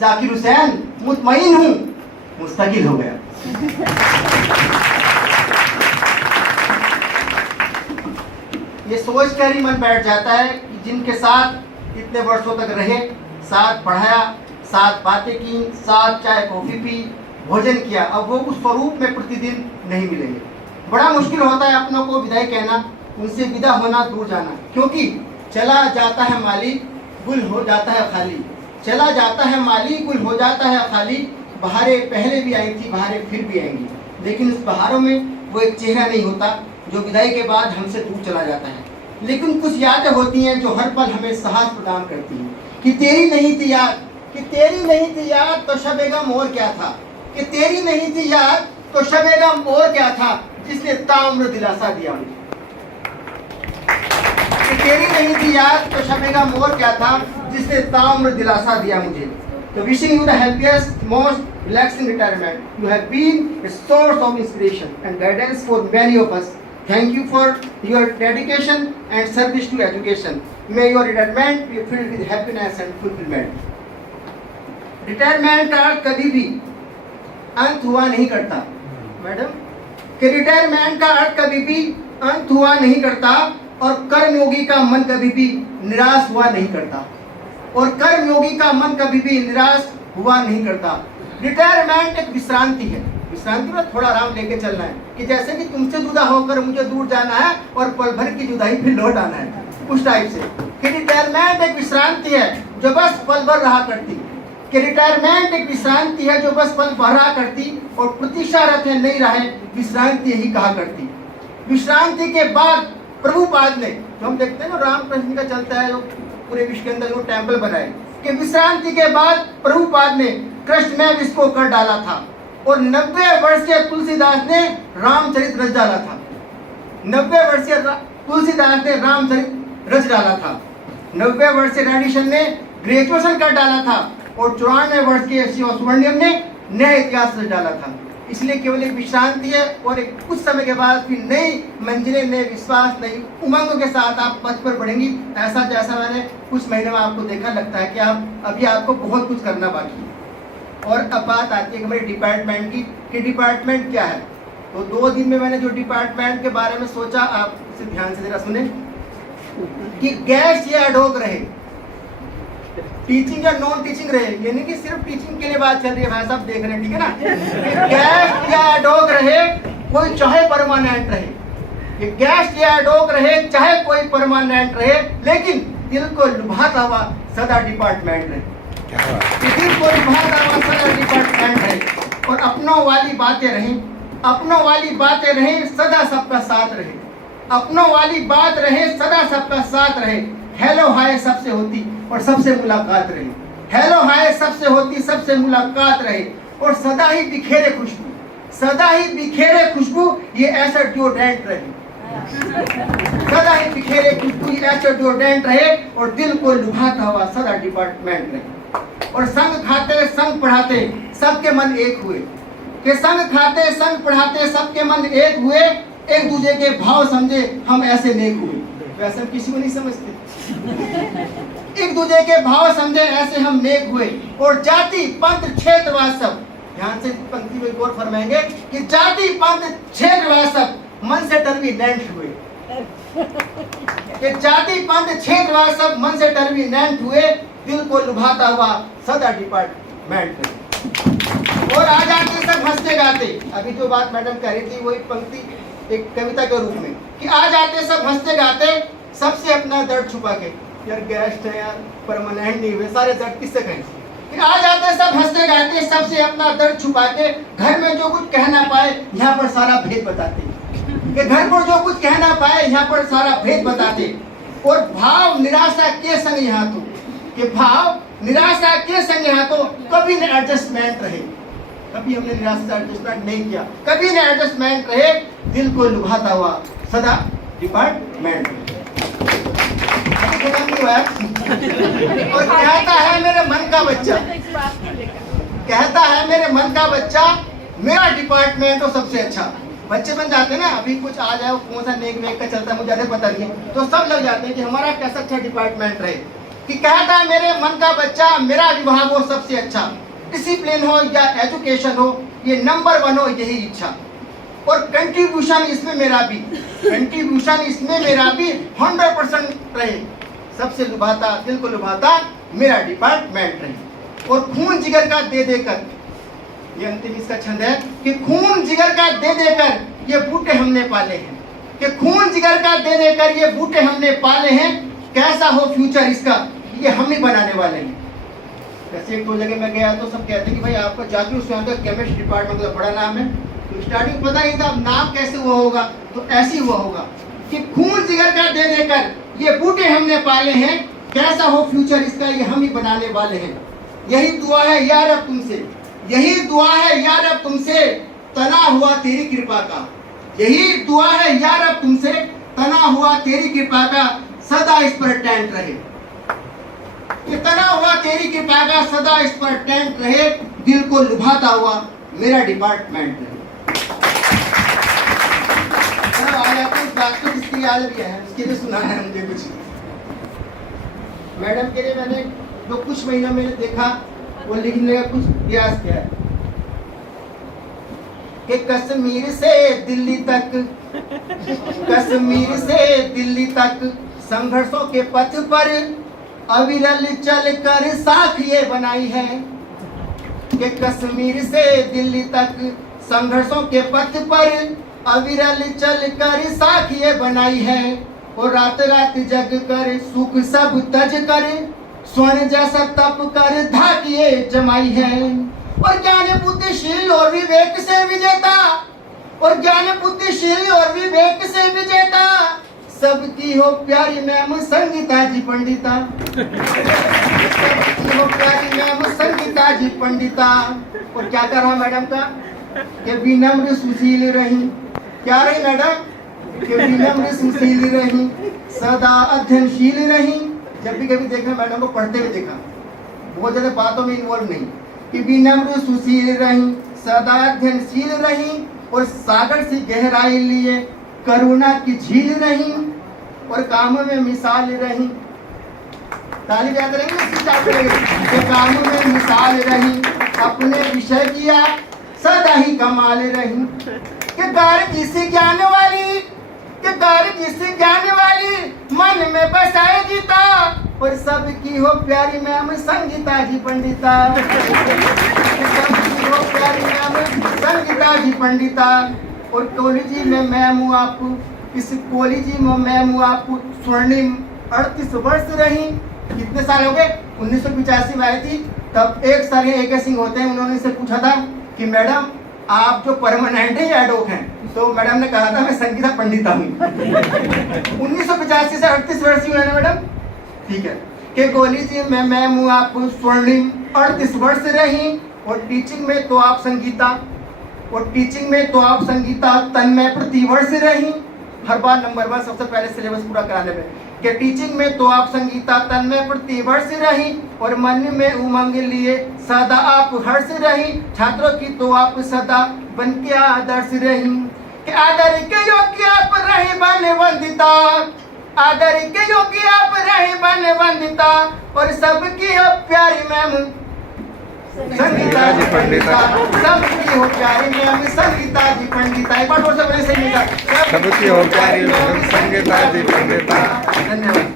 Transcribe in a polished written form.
जाकिर हुसैन मुतमईन हूँ मुस्तकिल हो गया। ये सोच कर ही मन बैठ जाता है कि जिनके साथ इतने वर्षों तक रहे, साथ पढ़ाया, साथ बातें की, साथ चाय कॉफी पी, भोजन किया, अब वो उस स्वरूप में प्रतिदिन नहीं मिलेंगे। बड़ा मुश्किल होता है अपनों को विदाई कहना, उनसे विदा होना, दूर जाना, क्योंकि चला जाता है माली गुल हो जाता है खाली, चला जाता है माली गुल हो जाता है खाली। बहारें पहले भी आई थी, बहारें फिर भी आएंगी, लेकिन उस बहारों में वो एक चेहरा नहीं होता जो विदाई के बाद हमसे दूर चला जाता है। लेकिन कुछ यादें होती हैं जो हर पल हमें साहस प्रदान करती हैं कि तेरी नहीं थी याद, कि तेरी नहीं थी याद तो शब गम और क्या था, कि तेरी नहीं थी याद तो शब गम और क्या था, जिसने ताउम्र दिलासा दिया मुझे। कि तेरी नहीं थी याद तो शब गम और क्या था, जिसने ताउम्र दिलासा दिया मुझे। तो wishing you the happiest most relaxing retirement. You have been a source of inspiration and guidance for many of us. Thank you for your dedication and service to education. May your retirement be filled with happiness and fulfillment. Retirement का अर्थ कभी भी अंत हुआ नहीं करता madam, कि retirement का अर्थ कभी भी अंत हुआ नहीं करता, और कर्मयोगी का मन कभी भी निराश हुआ नहीं करता, और कर्मयोगी का मन कभी भी निराश हुआ नहीं करता। रिटायरमेंट एक विश्रांति है, विश्रांति में थोड़ा आराम लेके चलना है, कि जैसे कि तुमसे जुदा होकर मुझे दूर जाना है और पल भर की जुदाई फिर लौट आना है, उस टाइप से। कि रिटायरमेंट एक विश्रांति है जो बस पल भर रहा करती, कि रिटायरमेंट एक विश्रांति है जो बस पल भर रहा करती, और प्रतीक्षारत है नहीं रहे विश्रांति यही कहा करती। विश्रांति के बाद प्रभुपाद ने, जो हम देखते हैं ना रामकृष्ण का चलता है, जो पूरे विश्व के अंदर जो टेम्पल बनाए, कि विश्रांति के बाद प्रभुपाद ने कृष्णमय विश्व को कर डाला था, और 90 वर्षीय तुलसीदास ने रामचरित रच डाला था। 90 वर्षीय तुलसीदास ने रामचरित रच डाला था। 90 वर्षीय रैडिसन ने ग्रेजुएशन कर डाला था, और 94 वर्ष के शिवसुब्रमण्यम ने नया इतिहास रच डाला था। इसलिए केवल एक विश्रांति है, और एक कुछ समय के बाद फिर नई मंजिलें, नए विश्वास, नई उमंगों के साथ आप पथ पर बढ़ेंगी। ऐसा जैसा मैंने कुछ महीने में आपको देखा, लगता है कि आप अभी आपको बहुत कुछ करना बाकी है। और अब बात आती है हमारे डिपार्टमेंट की, कि डिपार्टमेंट क्या है। तो 2 दिन में मैंने जो डिपार्टमेंट के बारे में सोचा, आप इसे ध्यान से जरा सुने, कि गैस या एडोक रहे, टीचिंग या नॉन टीचिंग रहे, यानी कि सिर्फ टीचिंग के लिए बात चल रही है, भाई साहब देख रहे हैं, ठीक है ना। गैस या एडोक रहे, कोई चाहे परमानेंट रहे, ये गैस या एडोक रहे, चाहे कोई परमानेंट रहे, लेकिन दिल को लुभाता हुआ सदा डिपार्टमेंट रहे, दिल को लुभाता हुआ सदा डिपार्टमेंट रहे, और अपनों वाली बातें रहें, अपनों वाली बातें रहें, सदा सबका साथ रहे, अपनों वाली बात रहे, सदा सबका साथ रहे। हेलो हाय सबसे होती और सबसे मुलाकात रहे, हेलो हाय सबसे होती सबसे मुलाकात रहे, और सदा ही बिखेरे खुशबू, सदा ही बिखेरे खुशबू ये ऐसा डिओड्रेंट रहे, सदा ही बिखेरे खुशबू ये ऐसा डिओड्रेंट रहे, और दिल को लुभाता हुआ सदा डिपार्टमेंट रहे। और संग खाते संग पढ़ाते सबके मन एक हुए, कि संग खाते संग पढ़ाते सबके मन एक हुए, एक दूसरे के भाव समझे हम ऐसे नेक हुए। वैसे हम किसी को नहीं समझते, एक दूसरे के भाव समझे ऐसे हम नेक हुए, और जाति पंथ क्षेत्रवाद सब, ध्यान से पंक्ति में गौर फरमाएंगे, कि जाति पंथ क्षेत्रवाद सब मन से टर्मिनेंट हुए, कि जाति पंथ क्षेत्रवाद सब मन से टर्मिनेंट हुए, दिल को लुभाता हुआ सदा डिपार्टमेंट। और आ जाते सब हंसते गाते, अभी जो बात मैडम कह रही थी वही पंक्ति एक कविता के रूप में, कि आ जाते सब हंसते गाते सबसे अपना दर्द छुपा के। यार गेस्ट है यार, परमानेंट नहीं हुए, सारे दर्द किससे कहें। कि आ जाते सब हंसते गाते सबसे अपना दर्द छुपा के, घर में जो कुछ कहना पाए यहाँ पर सारा भेद बताते, कि घर पर जो कुछ कहना पाए यहाँ पर सारा भेद बताते। और भाव निराशा के संग यहाँ तो, कि भाव निराशा के संग यहाँ तो कभी न एडजस्टमेंट रहे, कभी हमने निराशा से एडजस्टमेंट नहीं किया, कभी न एडजस्टमेंट रहे, दिल को लुभाता हुआ सदा डिपार्टमेंट। और कहता है मेरे मन का बच्चा, कहता है मेरे मन का बच्चा, मेरा डिपार्टमेंट तो सबसे अच्छा। बच्चे बन जाते हैं ना, अभी कुछ आ जाए कौन सा नेक वेक का चलता है मुझे ज्यादा पता नहीं है, तो सब लग जाते हैं कि हमारा कैसा अच्छा डिपार्टमेंट रहे। कि कहता है मेरे मन का बच्चा मेरा विभाग हो सबसे अच्छा, डिसिप्लिन हो या एजुकेशन हो, ये नंबर 1 हो, यही इच्छा। और कंट्रीब्यूशन इसमें मेरा भी 100% रहे, सबसे लुभाता, दिल को लुभाता मेरा डिपार्टमेंट रहे। और खून जिगर का दे देकर, ये अंतिम इसका छंद है कि खून जिगर का दे देकर ये बूटे हमने पाले हैं, कि खून जिगर का दे देकर ये बूटे हमने पाले हैं, कैसा हो फ्यूचर इसका ये हम ही बनाने वाले हैं। वैसे एक दो जगह मैं गया तो सब कहते हैं कि भाई आपका जाकिर हुसैन का केमिस्ट्री डिपार्टमेंट का बड़ा नाम है, तो स्टार्टिंग पता नहीं था अब नाम कैसे हुआ होगा, तो ऐसे ही हुआ होगा कि खून जिगर का दे देकर ये बूटे हमने पाले हैं, कैसा हो फ्यूचर इसका ये हम ही बनाने वाले हैं। यही दुआ है यार अब तुमसे, यही दुआ है यार अब तुमसे, तना हुआ तेरी कृपा का, यही दुआ है यार अब तुमसे, तना हुआ तेरी कृपा का, सदा इस पर टेंट रहे, ये तना हुआ तेरी कृपा का, सदा इस पर टेंट रहे, दिल को लुभाता हुआ मेरा डिपार्टमेंट रहे। इस बात को किसकी याद भी है, उसके लिए सुना है मुझे कुछ। मैडम के लिए मैंने जो कुछ महीना मैंने देखा वो लिखने का कुछ प्रयास किया है कि कश्मीर से दिल्ली तक, कश्मीर से दिल्ली तक संघर्षों के पथ पर अविरल चल कर साख ये बनाई है, कि कश्मीर से दिल्ली तक संघर्षों के पथ पर अविरल चल कर साख ये बनाई है, और रात रात जग कर सुख सब तज कर स्वर्ण जैसा तप कर धाक ये जमाई है। और ज्ञान बुद्धिशील और विवेक से विजेता, और ज्ञान बुद्धिशील और विवेक से विजेता, सबकी हो प्यारी मैम संगीता जी पंडिता, सबकी हो प्यारी मैम संगीता जी पंडिता। और क्या कहा मैडम का कि विनम्र सुशील रही, क्या रही मैडम कि विनम्र सुशील रही, सदा अध्ययनशील रही। जब भी कभी देखा मैडम को पढ़ते हुए देखा, बहुत ज्यादा बातों में इन्वॉल्व नहीं, कि विनम्र सुशील रही, सदा अध्ययनशील रही, और सागर से गहराई लिए करुणा की झील रही, और काम में मिसाल रही। ताली याद रहेंगे, काम में मिसाल रही, अपने विषय किया सदा ही कमाल रही, कि गार्ग जिसे ज्ञान वाली, कि गार्ग जिसे ज्ञान वाली, मन में बसाए गीता, और सबकी हो प्यारी मैम संगीता जी पंडिता, सबकी हो प्यारी मैम संगीता जी पंडिता। और कॉलेज में मैम हूँ आप, इस कॉलेज में मैम हूँ आप स्वर्णिम 38 वर्ष रही। कितने साल हो गए? 1985 में आई थी, तब एक साल एक सिंह होते हैं, उन्होंने से पूछा था कि मैडम आप जो परमानेंट है या एडोक हैं? तो मैडम ने कहा था मैं संगीता पंडिता हूँ। 1985 से 38 वर्ष हुए ना मैडम, ठीक है। कि कॉलेज में मैम हूँ आप स्वर्णिम 38 वर्ष रही, और टीचिंग में तो आप संगीता, और टीचिंग में तो आप संगीता तन्मय प्रतिवर्ष रही। हर बार नंबर 1 सबसे पहले सिलेबस पूरा कराने में, कि टीचिंग में तो आप संगीता तन्मय प्रतिवर्ष रही, और मन में उमंग लिए सदा आप हर्ष रही, छात्रों की तो आप सदा बन के आदर्श रही। कि आदर के योग्य आप रहे बन वंदिता, आदर के योग्य आप रहे बन वंदिता, और सबकी हो प्यारी मैम संगीता जी पंडिता, सबकी हो प्यारी मैम संगीता जी पंडिता। एक बार और से बड़े संगीता, सबकी हो प्यारी मैम संगीता जी पंडिता। धन्यवाद।